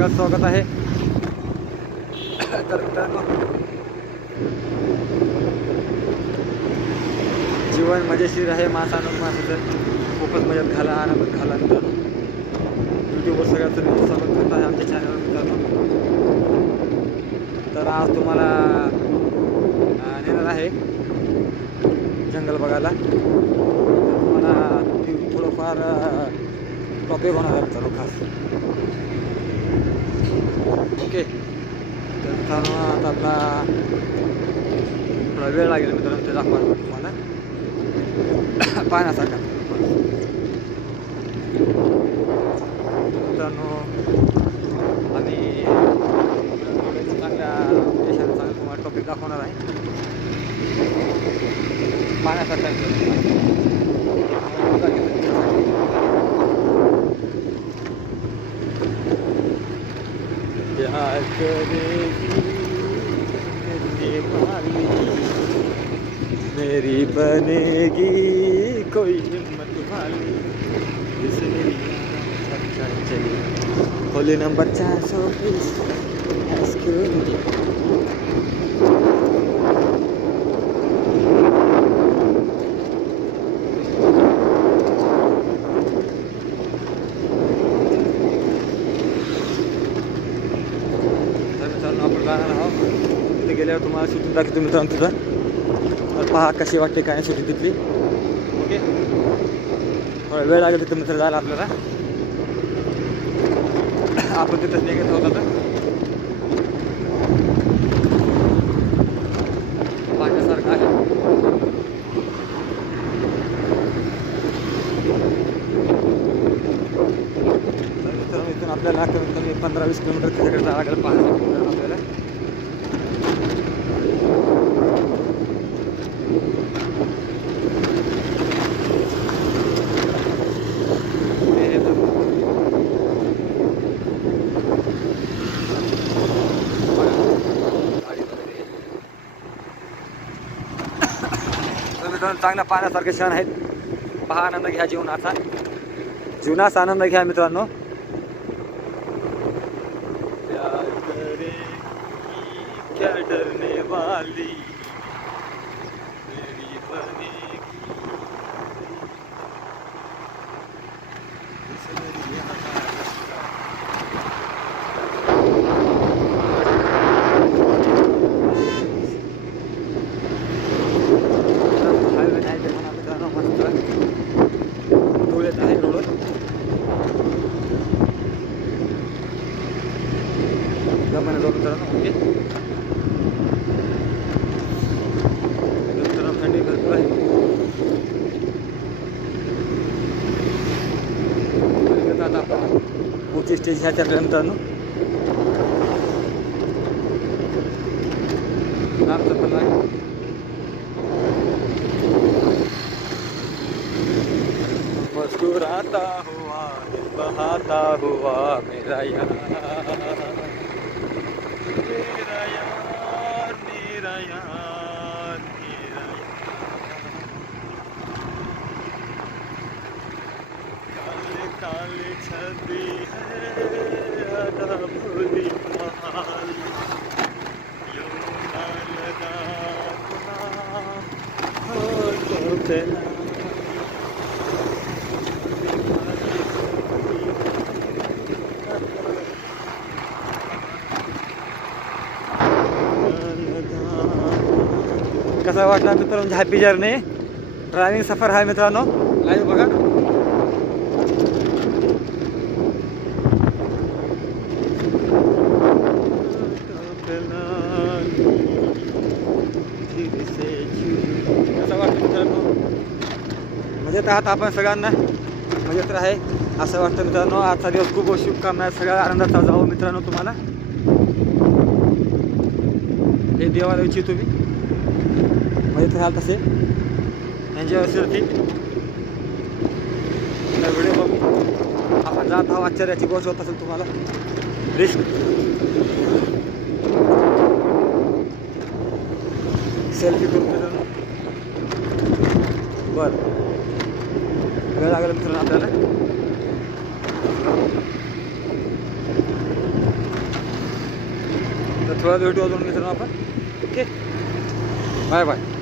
सगळं स्वागत आहे. तर मित्रांनो, जीवन मजेशीर आहे. माणसानं खूपच मजेत घाला, आनंद घाला मित्रांनो. यूट्यूबवर सगळ्याचं मी स्वागत करत आहे आमच्या चॅनलवर मित्रांनो. तर आज तुम्हाला नेणार आहे जंगल बघायला. तुम्हाला थोडंफार टॉपिक होणार आहे मित्रांनो खास. ओके, तर मित्रांनो आता आपला थोडा वेळ लागेल मित्रांनो ते दाखवायला तुम्हाला पाहण्यासारखा. मित्रांनो आम्ही चांगल्या देशाला चांगलं तुम्हाला टॉपिक दाखवणार आहे पाहण्यासारखा. मेरी बनेगी कोई हिम्मत वाली, खोली नंबर 420. आपण जाणार आहोत. तिथे गेल्यावर तुम्हाला शूटिंग दाखवतो मित्रांनो तिथं. तर पहा कशी वाटते काय शूटिंग तिथली. ओके, थोडा वेळ लागेल तिथं मित्र जायला आपल्याला. आपण तिथंच निघत होत आता. पाहण्यासारखं आहे. तर इथून आपल्याला कमीत कमी 15-20 किलोमीटर तिच्याकडे जावं लागेल पाहण्यासाठी आपल्याला. चांगला पाहण्यासारखे क्षण आहेत. पहा, आनंद घ्या जीवनाचा. जीवनाचा आनंद घ्या मित्रांनो. क्या डरने वाली मेरी बनेगी. ओके, थंडी भरपूर आहे. आता आपण पुढची स्टेज ह्याच्या मित्रांनो. आमचं पण आहे. मुस्कुराता हुआ बहाता हुआ मेरा यार, मेरा यार, मेरा यार, मेरा काले काले छवि है अदा भोली महाल, यूं ना लगा हो तो चला. कसा वाटला मित्रांनो हॅपी जर्नी ड्रायव्हिंग सफर आहे मित्रांनो. लाईव्ह बघा. कसा वाटतं मित्रांनो? मजेत आहात आपण सगळ्यांना? मजेत आहे असं वाटतं मित्रांनो. आजचा दिवस खूप शुभकामना. सगळ्या आनंदाचा जावं मित्रांनो तुम्हाला. हे देवाला इच्छितो मी. मजेत राहाल तसे. एन्जॉय असेल व्हिडिओ बघू. आपण जात आहोत. आश्चर्याची गोष्ट होत असेल तुम्हाला. रिस्क सेल्फी करून मित्रांनो. बरं, वेळ लागेल मित्रांनो आपल्याला. थोड्या भेटू अजून मित्रांनो आपण. Okay, bye bye.